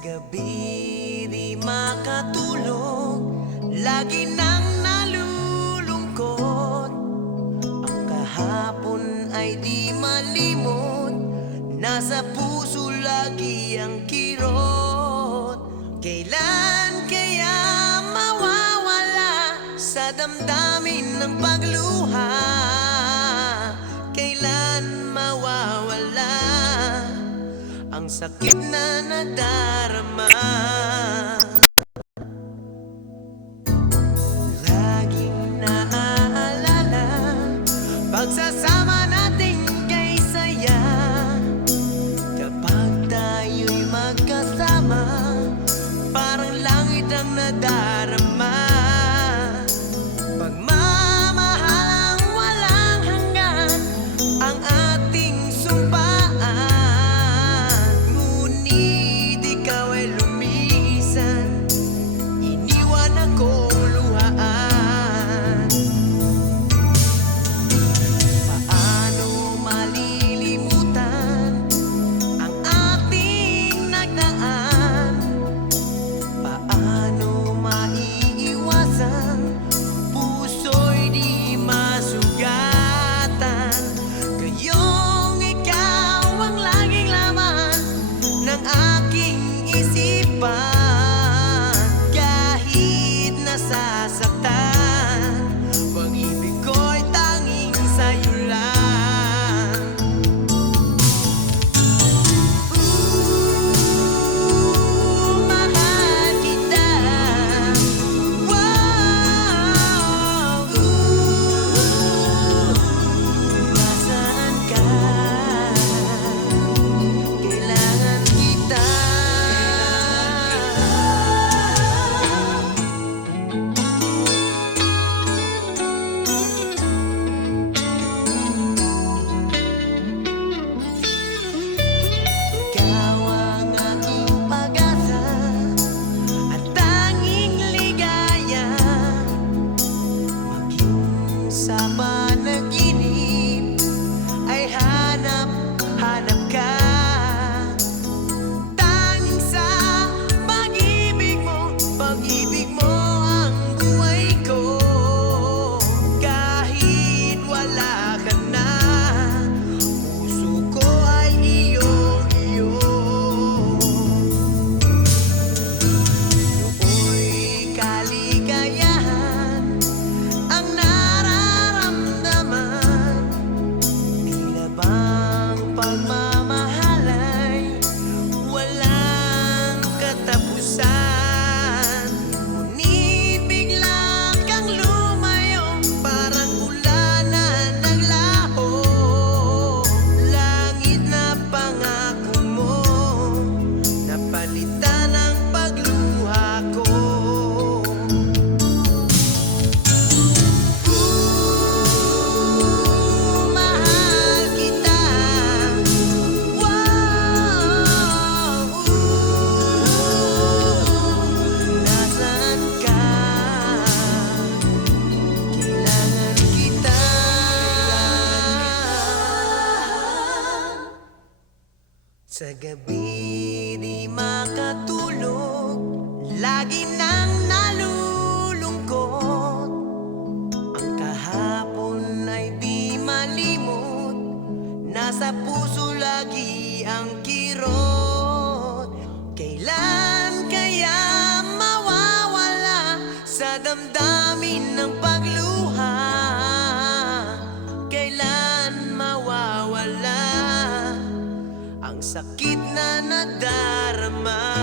gabi di makatulog, lagi nang nalulungkot. Ang kahapon ay di malimot, nasa puso lagi ang kirot. Kailan kaya mawawala sa damdamin ng pagluha? Kailan mawawala ang sakit na nadarama? Laging naaalala pagsasama nating kay saya. Kapag tayo'y magkasama, parang langit ang nadarama. Pagmamahal ang walang hanggan, ang ating sumpaan. Ngunit ikaw ay lumisan, iniwan akong luhaan. Paano malilimutan ang ating nagdaan? Paano maiiwasan puso'y di masugatan? Gayong ikaw ang laging laman ng aking isipan. Kahit nasasaktan, pag-ibig ko'y tanging sa'yo lang. Mahal kita. Wow, nasaan ka? Kailangan kita. Ikaw ang aking pag-asa at tanging ligaya. Maging sa panaginip ay hanap-hanap ka. Tanging sa pag-ibig mo ang buhay ko. Kahit wala ka na, puso ko ay iyong-iyo. Nooy kaligayahan ang nararamdaman. Tila bang pagmamahal ay walang katapusan. Ngunit bigla kang lumayo, parang ulan na naglaho. Langit na pangako mo, napalitan ang pagluha ko. Mahal kita. Wow, nasaan ka? Kailangan kita. Sa gabi di makatulog, lagi nang nalulungkot. Ang kahapon ay di malimot, nasa puso lagi ang kirot. Kailan kaya mawawala sa damdamin ng pagluha? Kailan mawawala ang sakit na nadarama?